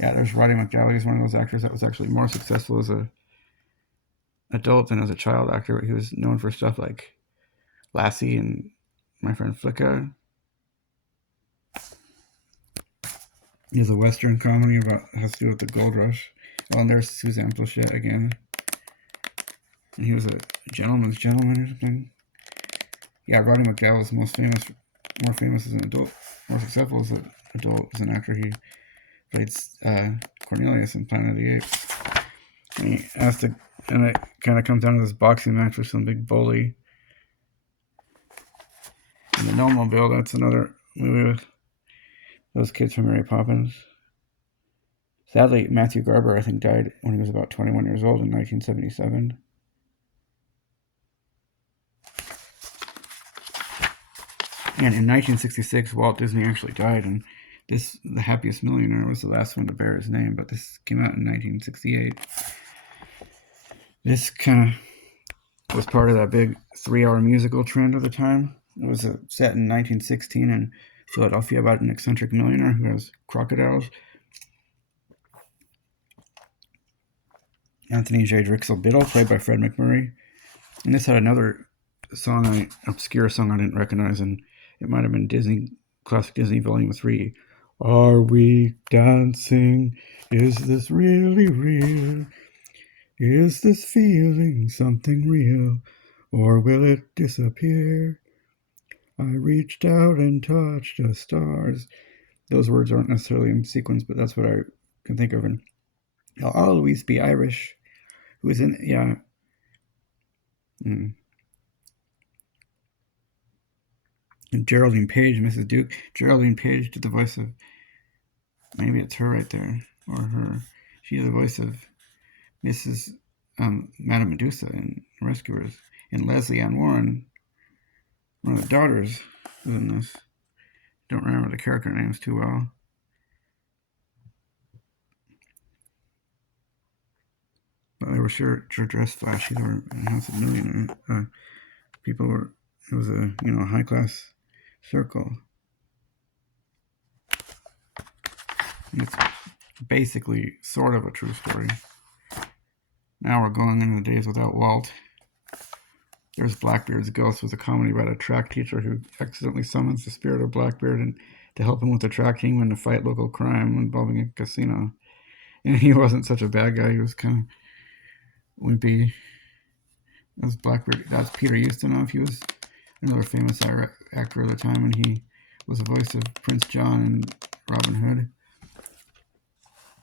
Yeah, there's Roddy McDowell. He's one of those actors that was actually more successful as a adult than as a child actor. He was known for stuff like Lassie and My Friend Flicka. He has a Western comedy about has to do with the gold rush. Oh, and there's Suzanne Plachette again. And he was a gentleman's gentleman or something. Yeah, Roddy McDowell is more famous as an adult, more successful as an adult as an actor. He played Cornelius in Planet of the Apes. And he has to, and it kind of comes down to this boxing match with some big bully. And the Snowmobile, that's another movie with those kids from Mary Poppins. Sadly, Matthew Garber, I think, died when he was about 21 years old in 1977. And in 1966, Walt Disney actually died, and The Happiest Millionaire, was the last one to bear his name, but this came out in 1968. This kind of was part of that big 3-hour musical trend of the time. It was set in 1916 in Philadelphia about an eccentric millionaire who has crocodiles. Anthony J. Drexel Biddle, played by Fred MacMurray. And this had another obscure song I didn't recognize, and it might have been Classic Disney Volume 3. Are we dancing? Is this really real? Is this feeling something real? Or will it disappear? I reached out and touched the stars. Those words aren't necessarily in sequence, but that's what I can think of. And I'll always be Irish. Who is in, yeah. And Geraldine Page, Mrs. Duke. Geraldine Page did the voice of, maybe it's her right there, or her. She's the voice of Mrs. Madame Medusa in Rescuers. And Leslie Ann Warren, one of the daughters, was in this. Don't remember the character names too well. But they were sure dressed flashy. They were in House of Millionaire. People were. It was a high class circle. And it's basically sort of a true story. Now we're going into the days without Walt. There's Blackbeard's Ghost, was a comedy about a track teacher who accidentally summons the spirit of Blackbeard and to help him with the track team and to fight local crime involving a casino. And he wasn't such a bad guy. He was kind of wimpy. That's Blackbeard. That's Peter Ustinov. He was another famous actor of the time, and he was the voice of Prince John and Robin Hood.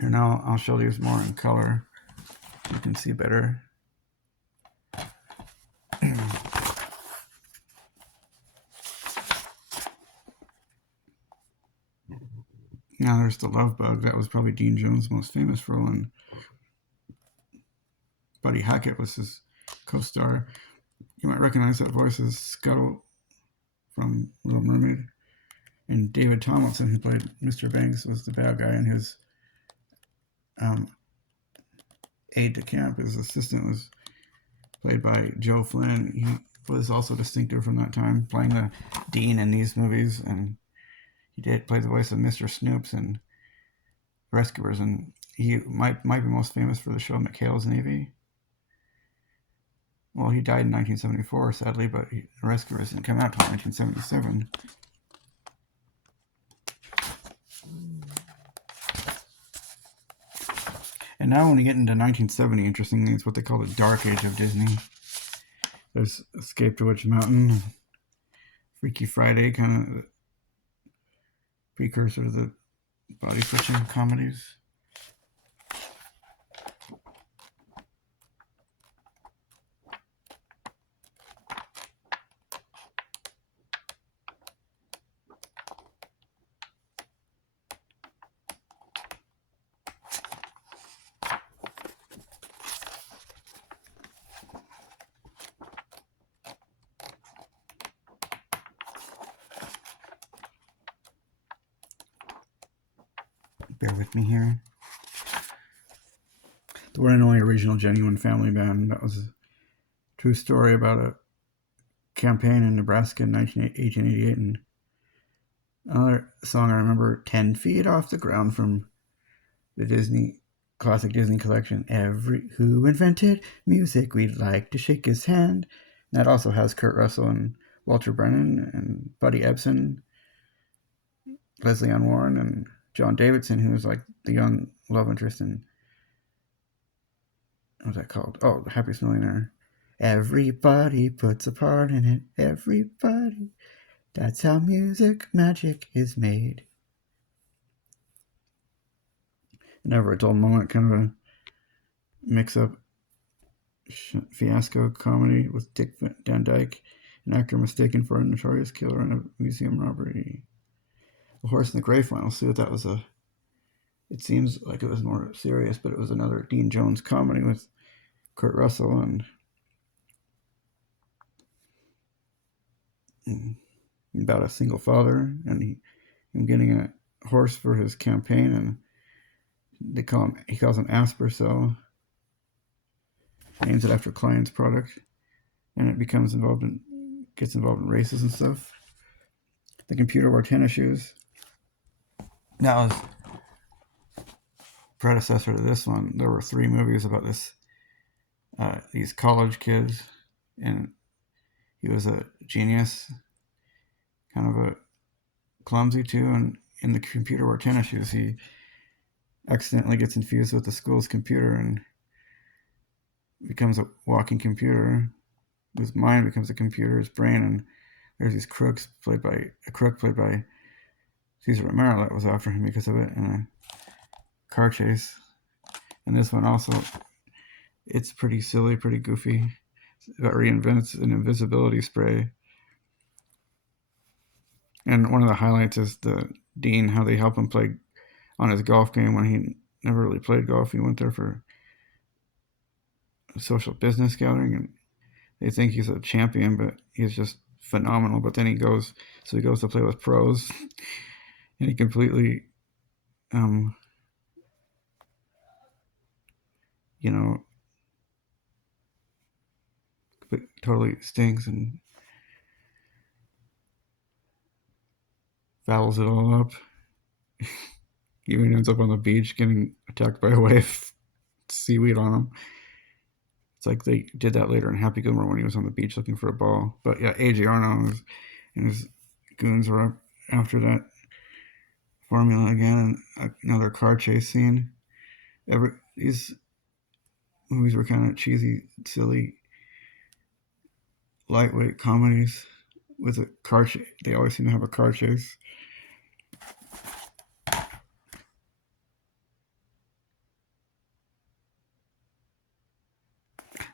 And now I'll show these more in color. You can see better. Now there's the Love Bug. That was probably Dean Jones' most famous role, and Buddy Hackett was his co-star. You might recognize that voice as Scuttle from Little Mermaid. And David Tomlinson, who played Mr. Banks, was the bad guy, and his aide de camp, his assistant, was played by Joe Flynn. He was also distinctive from that time, playing the dean in these movies, and he did play the voice of Mr. Snoops in Rescuers, and he might be most famous for the show McHale's Navy. Well, he died in 1974, sadly, but Rescuers didn't come out until 1977. And now when we get into 1970, interestingly, it's what they call the Dark Age of Disney. There's Escape to Witch Mountain, Freaky Friday, kind of precursor to the body switching comedies. Bear with me here. The one and only original Genuine Family Band. That was a true story about a campaign in Nebraska in 1888. And another song I remember, 10 Feet Off the Ground, from the Disney classic Disney collection. Who invented music? We'd like to shake his hand. And that also has Kurt Russell and Walter Brennan and Buddy Ebsen, Leslie Ann Warren, and John Davidson, who was like the young love interest in, what was that called? Oh, The Happiest Millionaire. Everybody puts a part in it. Everybody. That's how music magic is made. Never a dull moment, kind of a mix-up fiasco comedy with Dick Van Dyke, an actor mistaken for a notorious killer in a museum robbery. A Horse in the Gray Flannel Suit, that was a... It seems like it was more serious, but it was another Dean Jones comedy with Kurt Russell and about a single father and him getting a horse for his campaign, and he calls him Aspercell, names it after a client's product, and it gets involved in races and stuff. The Computer Wore Tennis Shoes, that was predecessor to this one. There were 3 movies about these college kids, and he was a genius, kind of a clumsy too, and in The Computer Wore Tennis Shoes, he accidentally gets infused with the school's computer and becomes a walking computer. His mind becomes a computer, his brain, and there's these crooks played by Cesar Romero that was after him because of it in a car chase. And this one also, it's pretty silly, pretty goofy. It reinvents an invisibility spray. And one of the highlights is the Dean, how they help him play on his golf game when he never really played golf. He went there for a social business gathering, and they think he's a champion, but he's just phenomenal. But then he goes to play with pros, and he completely, totally stinks and fouls it all up. He even ends up on the beach getting attacked by a wave, seaweed on him. It's like they did that later in Happy Gilmore when he was on the beach looking for a ball. But yeah, A.J. Arno and his goons were up after that formula again, and another car chase scene. These movies were kind of cheesy, silly, lightweight comedies with a car chase. They always seem to have a car chase.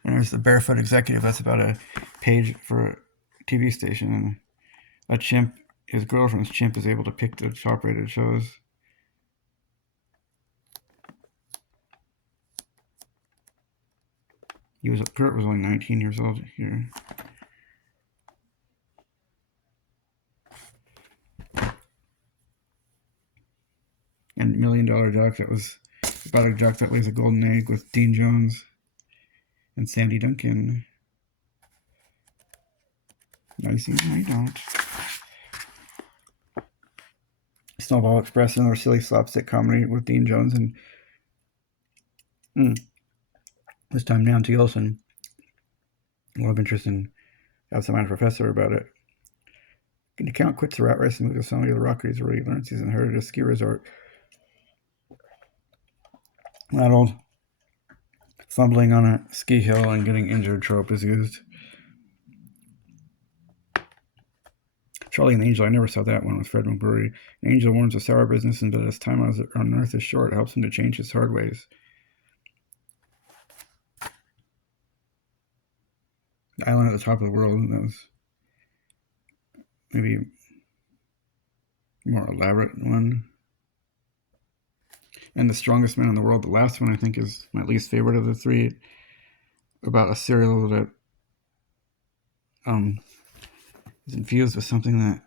And there's The Barefoot Executive. That's about a page for a TV station, and a chimp, his girlfriend's chimp, is able to pick the top-rated shows. Kurt was only 19 years old here. And $1 Million Jock, that was about a jock that lays a golden egg with Dean Jones and Sandy Duncan. Nice, I don't. Snowball Express, another silly slapstick comedy with Dean Jones and this time Nancy Olson. A lot of interest in Absent Minded Professor about it. The Count quits the rat race and moves to Somalia, the Rockies, where he learns he's inherited a ski resort. That old fumbling on a ski hill and getting injured trope is used. Charlie and the Angel, I never saw that one with Fred McBurry. An angel warns a sour business, and but his time on Earth is short, it helps him to change his hard ways. The Island at the Top of the World, that was maybe more elaborate one. And The Strongest Man in the World, the last one I think is my least favorite of the 3, about a cereal that is infused with something that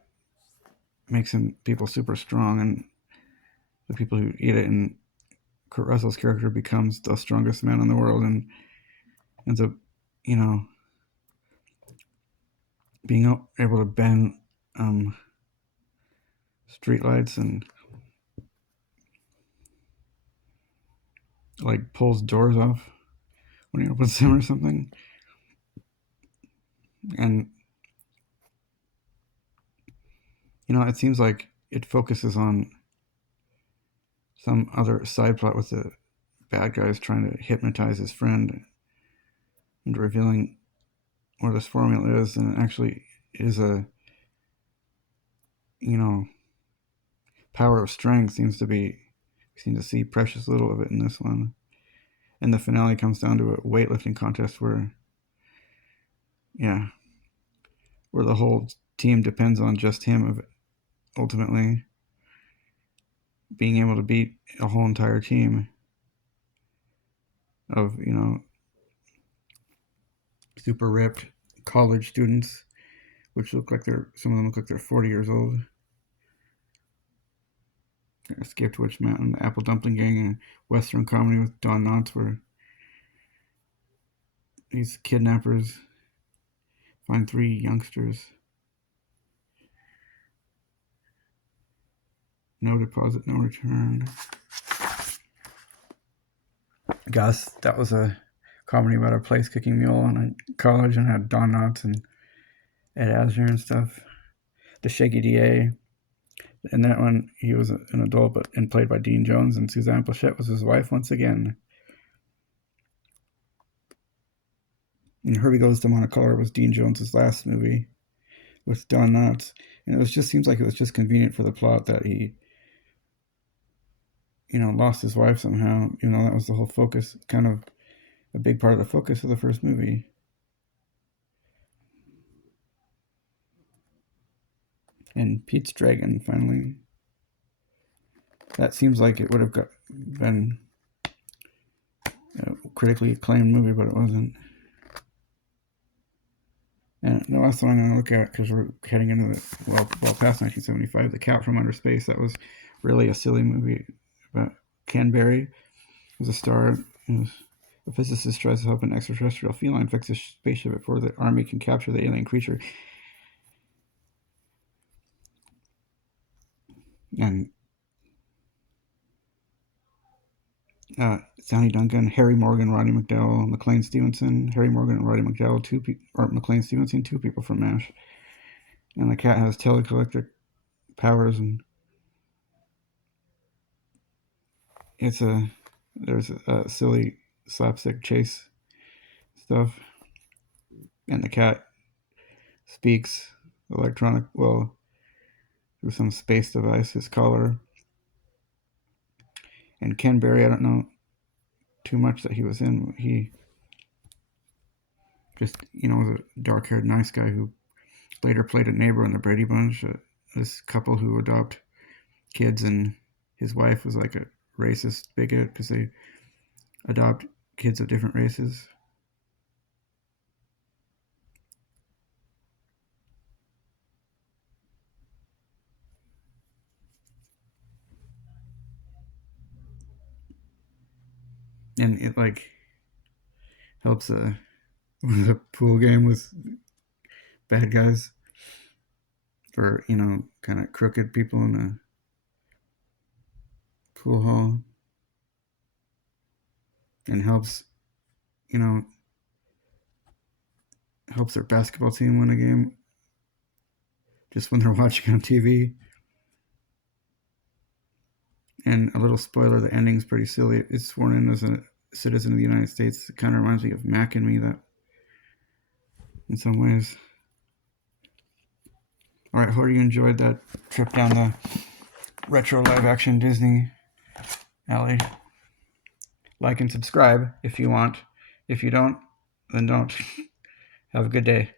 makes people super strong, and the people who eat it, and Kurt Russell's character becomes the strongest man in the world and ends up, being able to bend streetlights and like pulls doors off when he opens them or something. And it seems like it focuses on some other side plot with the bad guys trying to hypnotize his friend and revealing what this formula is, and it actually is a power of strength. We seem to see precious little of it in this one. And the finale comes down to a weightlifting contest where the whole team depends on just him ultimately being able to beat a whole entire team of super ripped college students, which some of them look like they're 40 years old. Escape to Witch Mountain, the Apple Dumpling Gang, and Western comedy with Don Knotts, where these kidnappers find 3 youngsters. No deposit, no return. Gus, that was a comedy about a place kicking mule in a college, and had Don Knotts and Ed Asner and stuff. The Shaggy DA. In that one, he was an adult and played by Dean Jones, and Suzanne Plachette was his wife once again. And Herbie Goes to Monte Carlo was Dean Jones's last movie with Don Knotts. And seems like it was just convenient for the plot that he, lost his wife somehow. That was the whole focus, kind of a big part of the focus of the first movie. And Pete's Dragon, finally. That seems like it would have been a critically acclaimed movie, but it wasn't. And the last one I'm going to look at, because we're heading into well past 1975, The Cat from Outer Space. That was really a silly movie about Ken Berry was a star. A physicist tries to help an extraterrestrial feline fix a spaceship before the army can capture the alien creature. And Sonny Duncan, Harry Morgan, Roddy McDowell, McLean Stevenson, Harry Morgan and Roddy McDowell, McLean Stevenson, 2 people from MASH. And the cat has telekinetic powers, and there's a silly slapstick chase stuff, and the cat speaks through some space device, his collar. And Ken Berry, I don't know too much that he was in. He just, was a dark-haired nice guy who later played a neighbor in the Brady Bunch. This couple who adopt kids, and his wife was like a racist bigot because they adopt kids of different races. And it helps with a pool game with bad guys for kind of crooked people in a pool hall, and helps their basketball team win a game just when they're watching on TV. And a little spoiler, the ending's pretty silly. It's sworn in as a citizen of the United States. It kind of reminds me of Mac and Me, that in some ways. All right, hope you enjoyed that trip down the retro live action Disney alley. Like and subscribe if you want. If you don't, then don't. Have a good day.